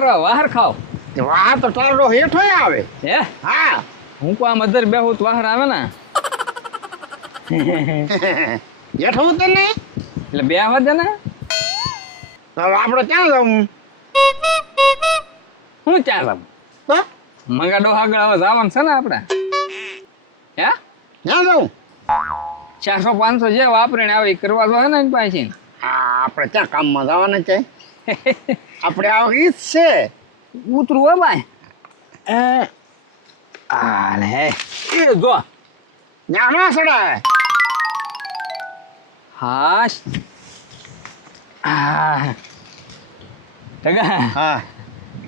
વારો વાર ખાવ તે વાહ તો ટાળો હેઠો આવે. હે હા. હું કો આમ અધર બેહું તો વાર આવે ને હેઠો ઉતર ને એટલે બેહવા દે ને. તો આપણે ક્યાં જવું? હું ચાલ તો મંગાડો આગળ હવે જવાનું છે ને આપણે. હે ક્યાં જવું? 400-500 જે વાપરીને આવે ઈ કરવા તો હે ને એની પાસે. હા આપણે ક્યાં કામમાં જવાના છે? આપણે આવું ઈ જ છે. ઉતરું હો ભાઈ. આ લે એ જો ત્યાં ના સડાય. હાશ આ ટકા હા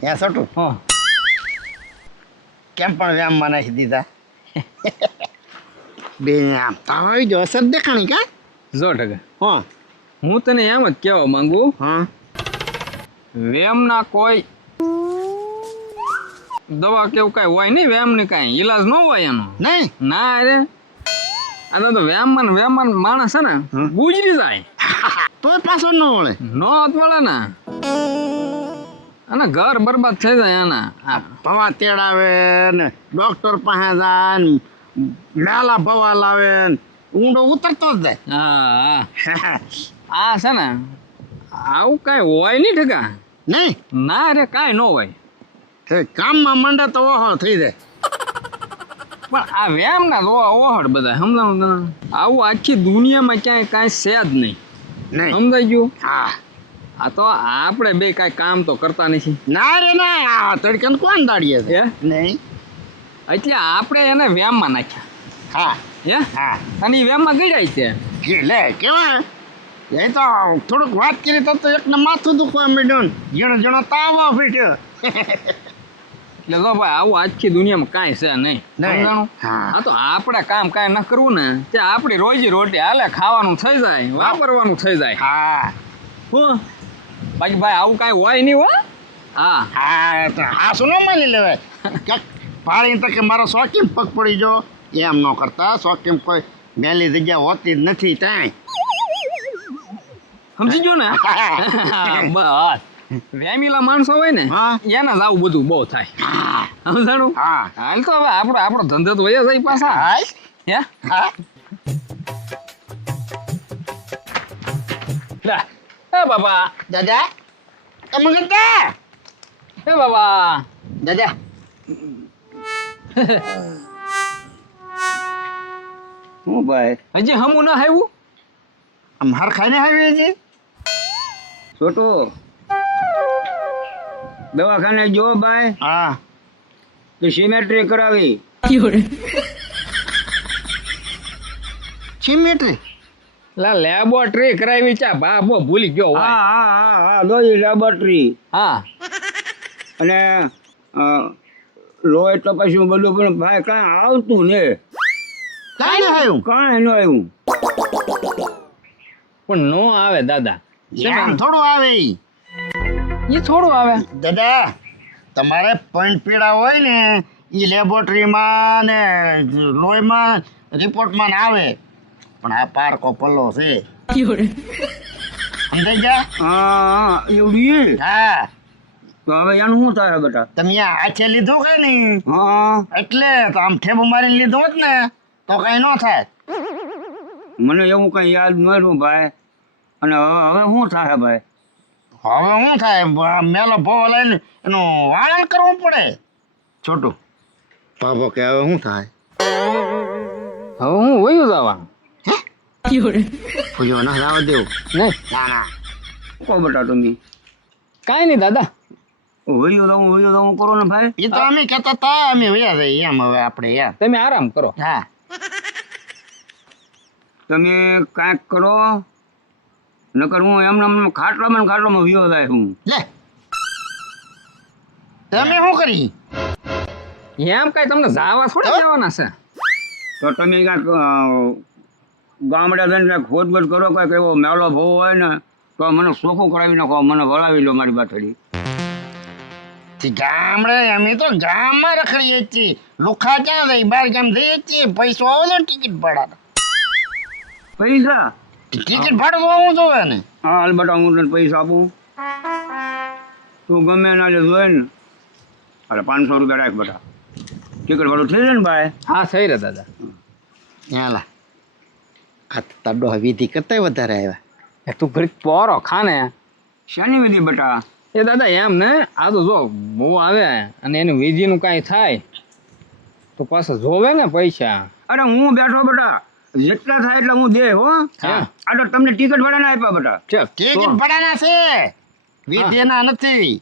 ત્યાં સટું હો કેમ પણ વ્યાયામમાં નાખી દીધા. બે આમ તાવ જો અસર દેખાણી કા? જો ટકા હા હું તને એમ જ કહેવા માંગુ હા વેમના કોઈ દવા કેવું કાંઈ હોય નહીં, વેમની કાંઈ ઈલાજ ન હોય એનો. નહીં ના અરે આ તો વેમમાં માણસ છે ને ગુજરી જાય તોય પાછો ન વળે. નો વળે ને અને ઘર બરબાદ થઈ જાય એના. ભવા તેડાવે ને ડોક્ટર પાસે જાય ને મેલા ભવા લાવે ને ઊંડો ઉતરતો જ હા જાય. આ છે ને આવું કાંઈ હોય નહીં ટકા. નહીં ના રે કાંઈ ન હોય. તે કામમાં મંડે તો ઓહો થઈ જાય. પણ આ વેમ ના ઓહડ બધા સમજાણું તને. આવું આખી દુનિયામાં ક્યાંય કાંઈ છે જ નહીં. નહીં સમજાઈ ગયું? હા આ તો આપણે બે કાંઈ કામ તો કરતા નથી. ના રે ના આ તડકાને કોણ દાડીએ છે? હે નહીં એટલે આપણે એને વેમમાં નાખ્યા. હા હે હા અને એ વેમમાં ગઈ છે. કે લે કેવા એ તો થોડુંક વાત કરી તો એકને માથું દુખવા માંડ્યું ને જણો તાવ ફીટ્યો. એટલે તો ભાઈ આવું આખી દુનિયામાં કાંઈ છે નહીં. સમજાણું? હા હા તો આપણે કામ કાંઈ ન કરવું ને તે આપણી રોજી રોટી હાલે, ખાવાનું થઈ જાય, વાપરવાનું થઈ જાય. હા હું બાકી ભાઈ આવું કાંઈ હોય નહીં હો. હા હા તો હા શું ન માની લેવાય કે પાણી તો કે મારો શોખીન પગ પડી જો એમ ન કરતા. શોખીન કોઈ મેલી જગ્યા હોતી જ નથી ત્યાં. સમજી ગયો ને? બસ વેમીલા માણસો હોય ને હા. એના જ આવું બધું બહુ થાય. સમજાણું? હા હાલ તો હવે આપણો ધંધો તો વયા જાય પાછા. હાય હે હા લે એ બાબા, દાદા તમે કરતા એ બાબા. દાદા હું ભાઈ હજી હમું ના આવ્યું? આમ હાર ખાઈને આવી છે. છોટો દવાખાને જો ભાઈ હા તો સિમેટ્રી કરાવી. સિમેટ્રી લા લેબોરેટરી કરાવી ચા બાબો ભૂલી ગયો હા હોય. હા હા હા લોહી લેબોરેટરી હા અને લોહી તો પછી બધું પણ ભાઈ કાંઈ આવતું ને કાંઈ નહીં આવ્યું. કાંઈ ન આવ્યું. પણ નો આવે દાદા. એમ થોડું આવે ઈ. એ થોડું આવે. દાદા તમારે પણ પીડા હોય ને એ લેબોરેટરીમાં ને લોહીમાં રિપોર્ટમાં ના આવે. પણ આ પારકો પલ્લો છે સમજાઈ ગયા? હા એવડી હા તો હવે એનું શું થાય બેટા? તમે આ હાથે લીધું કે નહીં હા એટલે તો આમ ઠેબુ મારીને લીધું હોત ને તો કઈ ન થાય. મને એવું કંઈ યાદ ન રહ્યું ભાઈ. અને હવે શું થાય ભાઈ? હવે શું થાય મેલો ભો લઈને એનું વાળન કરવું પડે. છોટું બાબો કે હવે શું થાય? હવે હું વયું જવાનું ફૂલ્યો ના જવા દેવું. નહીં ના ના કહો બેટા તમે કાંઈ નહીં દાદા. વયો દઉં કરો ને ભાઈ. એ તો અમે કહેતા હતા અમે વયા જઈએ એમ હવે આપણે યાર. તમે આરામ કરો. હા તમે કાંઈક કરો નકર હું એમને ખાટલામાં વિયો જાય હું. લે તમે શું કરી? એમ કાંઈ તમને જાવા થોડા જવાના છે. તો તમે કાંઈક ગામડે જઈને કાંઈક ખોદગોદ કરો, કાંઈક એવો મેલો ભો હોય ને તો મને ચોખ્ખું કરાવી નાખો, મને વળાવી લો મારી બાથડી. ગામડે અમે તો ગામમાં રખડીએ જ છીએ. લુખા ક્યાં જઈ બહાર ગામ જઈએ જ છીએ. પૈસો આવો ને ટિકિટ ભાડા. પૈસા? ટિકિટ ભાડું આવું જોવે ને. હા હાલ બેટા હું તને પૈસા આપું. તું ગમે એના જે જોઈ ને અરે 500 રૂપિયા રાખ બેટા ટિકિટ વાળું થઈ જાય ને ભાઈ હા થઈ રહ્યા દાદા. યાલા આ તાડો વિધિ કરતા વધારે આવ્યા. એ તું ઘડીક પોરો ખાને. શાની વિધિ બેટા એ દાદા એમ ને આ તો જો બહુ આવે અને એની વિધિનું કાંઈ થાય તો પાછા જોવે ને પૈસા. અરે હું બેઠો બેટા જેટલા થાય એટલે હું દે હો હા. આ તો તમને ટિકિટ વાળાને આપ્યા બેટા ચલ ટિકિટ ભાડાના છે વિધિના નથી.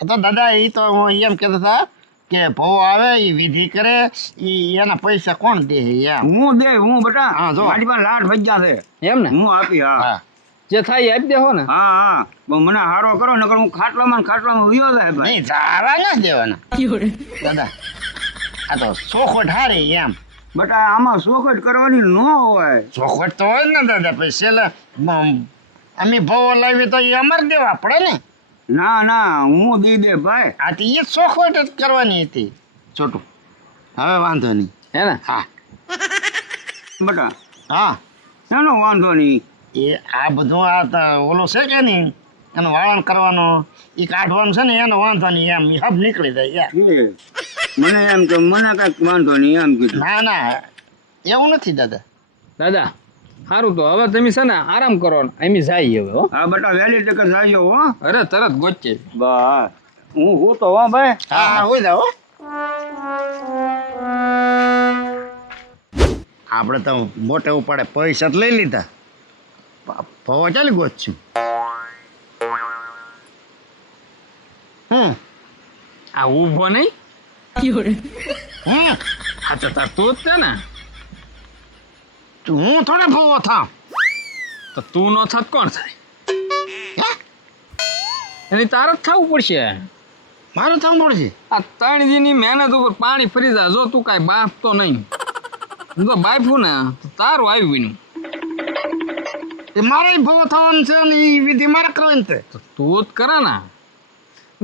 આ તો દાદા એ તો હું એમ કહેતા હતા કે ભવ આવે એ વિધિ કરે એ એના પૈસા કોણ દે એમ. હું દે હું બેટા હા, જો. મારી પાસે લાટ ભજ્યા છે એમ ને હું આપી હા હા જે થાય એ આપી દેવો ને. હા હા પણ મને હારો કરો નકર હું ખાટલામાં ને ખાટલામાં વિયો જાય ભાઈ નહીં જાવા ના દેવાના દાદા આ તો ચોખવટ હારી એમ. બેટા આમાં શોખટ કરવાની ન હોય ચોખવટ તો હોય જ ને દાદા પછી છેલ્લે અમે ભવો લાવીએ તો એ અમારે દેવા પડે ને. ના ના હું દઈ દે ભાઈ આ તો એ ચોખવટ જ કરવાની હતી છોટું. હવે વાંધો નહીં. હે ને. હા બેટા હા એનો વાંધો નહીં એ આ બધું આ ઓલો છે કે નહીં એનું વાળણ કરવાનો એ કાઢવાનું છે ને એનો વાંધો નહીં એમ ઈ હબ નીકળી જાય યાર. એ, મને એમ કે મને કાંઈક વાંધો નહીં એમ કીધું ના ના એવું નથી દાદા. દાદા સારું તો હવે તમે છે ને આરામ કરો ને અમે જઈએ હવે હો. હા બેટા વહેલી તકે જાજો હો અરે તરત ગોચે. બસ હું તો હો ભાઈ હા હા હોય જાઓ. આપણે તો મોટે ઉપાડે પૈસા તો લઈ લીધા ભવો ચાલી ગોતશું. આ ઊભો નહીં. હા તો તાર તું જ છે ને. હું થોડે ભવો થાવ. તો તું નો થાત કોણ થાય. એની તાર જ થવું પડશે. મારું થવું પડશે. આ 3 દીની મહેનત ઉપર પાણી ફરી જાય. જો તું કાંઈ બાપ તો નહીં. હું તો બાપું ને તો તારું આવી બન્યું. એ મારે ભવો થવાનું છે ને એ વિધિ મારે કરવાની છે. તો તું જ કરે ને.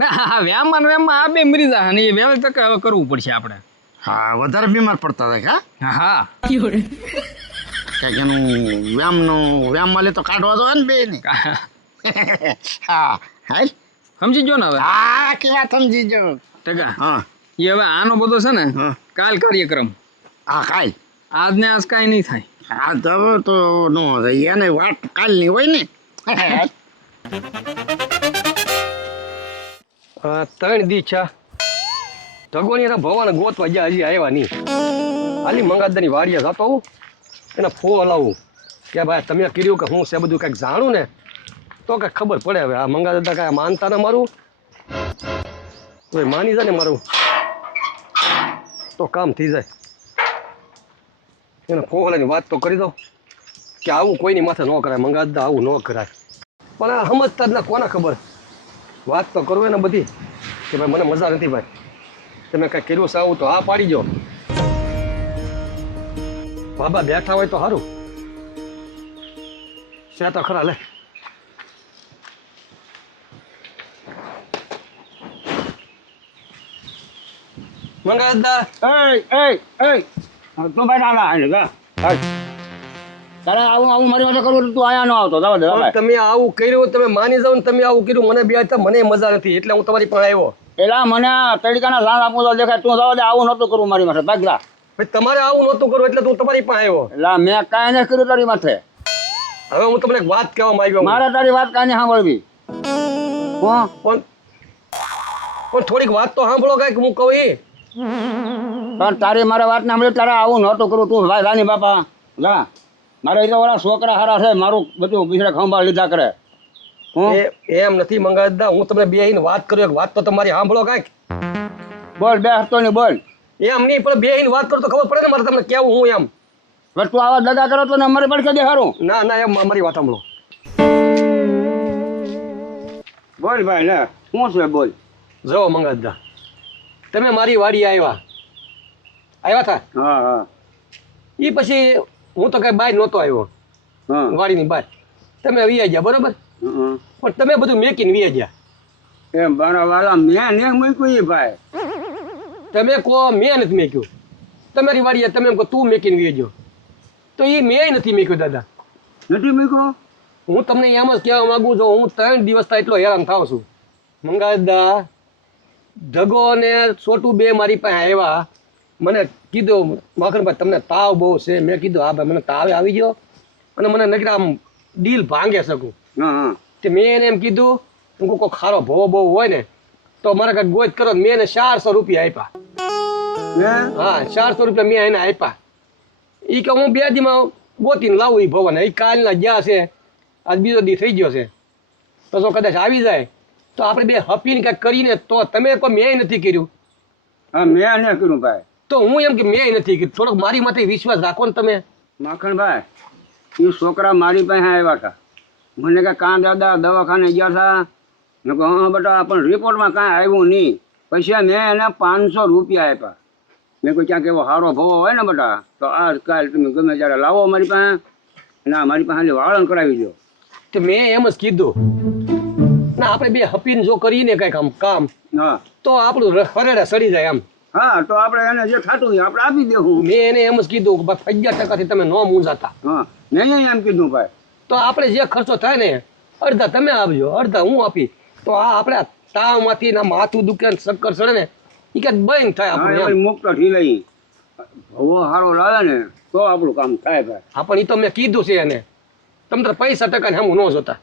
ના હા વ્યામમાં ને વ્યામમાં આ બે મરી જાય અને એ વહેલી તકે હવે કરવું પડશે આપણે. હા વધારે બીમાર પડતા હતા કા હા કંઈક એનું વ્યામમાં લે તો કાઢવા તો ને બે ને. હા હા હાલ સમજી ગયો ને હવે. હા કે વાત સમજી જો. ટકા હા એ હવે આનો બધો છે ને હા કાલ કાર્યક્રમ. હા કાલ આજ ને આજ કાંઈ નહીં થાય. હા તો નો થાય એને વાત કાલની હોય ને. 3 દી છે ભગવાન એના ભવાને ગોતવા ગયા હજી આવ્યા નહીં. હાલી મંગાદાની વાડીએ જતો હું એને ફોન લાવું કે ભાઈ તમે કર્યું કે હું છે બધું કંઈક જાણું ને તો કંઈક ખબર પડે. હવે આ મંગાદાદા કાંઈ માનતા ને મારું તો એ માની જાય ને મારું તો કામ થઈ જાય. એને ફોન લાવીને વાત તો કરી દો કે આવું કોઈની માથે ન કરાય મંગાદાદા આવું ન કરાય. પણ આ સમજતા જ ના કોને ખબર વાત તો કરવું ને બધી કે ભાઈ મને મજા નથી ભાઈ તમે કાંઈ કર્યું છે આવું તો હા પાડી જો. બાબા બેઠા હોય તો સારું છે તો ખરા લે. મંગાદા તું ભાઈ દાદા હાલ જા તારે આવું મારી માટે કરવું તું આયા ન આવતો જવા દે ભાઈ. તમે આવું કર્યું તમે માની જાવ ને તમે આવું કર્યું મને બે મને મજા નથી એટલે હું તમારી પાસે આવ્યો. એલા મને તડીકાના સાંજ આપું તો દેખાય તું જવા દે આવું નહોતું કરવું મારી માટે ભાગલા. ભાઈ તમારે આવું નહોતું કરવું એટલે હું તમારી પાસે આવ્યો. એલા મેં કાંઈ નહીં કર્યું તારી માથે. હવે હું તમને એક વાત કહેવા આવ્યો મારે તારી વાત કાંઈ નહીં સાંભળવી. પણ થોડીક વાત તો સાંભળો કાંઈક હું કહું એ. પણ તારી મારે વાત ના સાંભળી તારે આવું નહોતું કરવું તું ભાઈ રાની બાપા જા. મારે તો ઓલા છોકરા હારા છે મારું બધું બિસરા ખંભા લીધા કરે. એમ નથી મંગાદા હું તમને બે વાત કરું એક વાત તો તમારી સાંભળો કાંઈક. બોલ બે હપ્તો નહીં બોલ. એમ નહીં પણ બે વાત કરું તો ખબર પડે ને મારે તમને કેવું હું એમ. બસ તું આવા દગા કરો તો ને અમારે પડકે દે સારું. ના ના એમ અમારી વાત સાંભળો. બોલ ભાઈ લે શું છે બોલ. જો મંગાદા તમે મારી વાડી આવ્યા હતા. હા હા એ પછી હું તો કઈ બહાર નહોતો આવ્યો હા વાડીની બહાર. તમે વી ગયા બરોબર હમ. પણ તમે બધું મેકીને વી ગયા. એમ બરાબર મેં ને મૂક્યું એ ભાઈ. તમે કહો મેં નથી મેક્યું તમારી વાડીએ તમે એમ કહો તું મેકીને વી ગયો તો એ મેં નથી મેક્યું દાદા. નથી મૂક્યો. હું તમને એમ જ કહેવા માંગુ છું હું 3 દિવસ એટલો હેરાન થાવ છું મંગાદા ઢગો ને છોટું બે મારી પાસે આવ્યા, મને કીધું માખણભાઈ તમને તાવ બહુ છે. મેં કીધું હા ભાઈ મને તાવ આવી ગયો અને મને નકરા આમ ડીલ ભાંગે શકું. હા હા તે મેં એને એમ કીધું હું કોઈ ખારો ભવો બહુ હોય ને તો મારા કાંઈક ગોત કરો. મેં એને 400 રૂપિયા આપ્યા. હે? હા 400 રૂપિયા મેં એને આપ્યા. એ કે હું 2 દીમાં ગોતીને લાવું એ ભવન. એ કાલના ગયા છે, આજ બીજો દી થઈ ગયો છે, તો જો કદાચ આવી જાય તો આપણે બે હપીને કંઈક કરીને તો તમે કોઈ મેં નથી કર્યું હા મેં એને કર્યું ભાઈ. તો હું એમ કે મેં નથી કર્યું. થોડોક મારી માથે વિશ્વાસ રાખો ને તમે. માખણભાઈ એ છોકરા મારી પાસે આવ્યા હતા. મને કે કાં દાદા દવાખાને ગયા હતા. મેં કહું હા બેટા, પણ રિપોર્ટમાં કાંઈ આવ્યું નહીં. પછી મેં એને 500 રૂપિયા આપ્યા. મેં કહ્યું ક્યાંક એવો સારો ભવો હોય ને બેટા તો આજકાલ તમે ગમે ત્યારે લાવો મારી પાસે, ના મારી પાસે વાળન કરાવી દો. તો મેં એમ જ કીધું ના આપણે બે હપીને જો કરીને કંઈક આમ કામ હા તો આપણું હરેડા સડી જાય એમ. હા તો આપણે એને જે થતું હોય આપણે આપી દેવું. મેં એને એમ જ કીધું કે ભાઈ 11% તમે ન મૂંઝાતા. હા મેં એમ કીધું ભાઈ. તો આપણે જે ખર્ચો થાય ને અડધા તમે આપજો અડધા હું આપી તો આ આપણે તાવમાંથી ના માથું દુખે ને ચક્કર ચડે ને એ કંઈક બંધ થાય હા આપણે એ એમ. મુક્ત થઈ લઈ ભવો સારો લાવે ને તો આપણું કામ થાય ભાઈ. હા પણ એ તો મેં કીધું છે એને તમે તો પૈસા ટકા ને હું ન જોતા.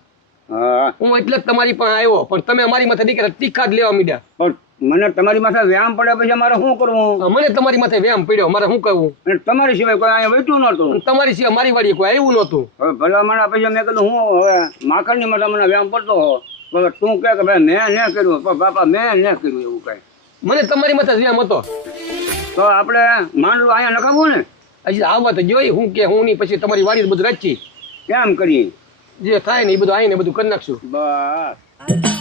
હા હું એટલે જ તમારી પાસે આવ્યો પણ તમે અમારી માથે દીકરા તીખા જ લેવા માંડ્યા. પણ મને તમારી માથે વ્યાયામ પડે પછી મારે શું કરવું? મને તમારી માથે વ્યાયામ પડ્યો મારે શું કરવું? અને તમારી સિવાય કોઈ અહીંયા વેઠું નહોતું. અને તમારી સિવાય મારી વાડી કોઈ આવ્યું નહોતું. હવે ભલા માણા પછી મેં કીધું હું હવે માખણની માટે મને વ્યાયામ પડતો હો. હવે તું કહે કે ભાઈ મેં ન કર્યું, પણ બાપા મેં ન કર્યું એવું કઈ. મને તમારી માથે જ વ્યાયામ હતો. તો આપણે માંડલું અહીંયા નખાવવું ને? હજી આવવા તો જોઈ હું કે હું નહીં પછી તમારી વાડી બધું રાખી કેમ કરીએ? જે થાય ને એ બધું આવીને બધું કરી નાખશું. બસ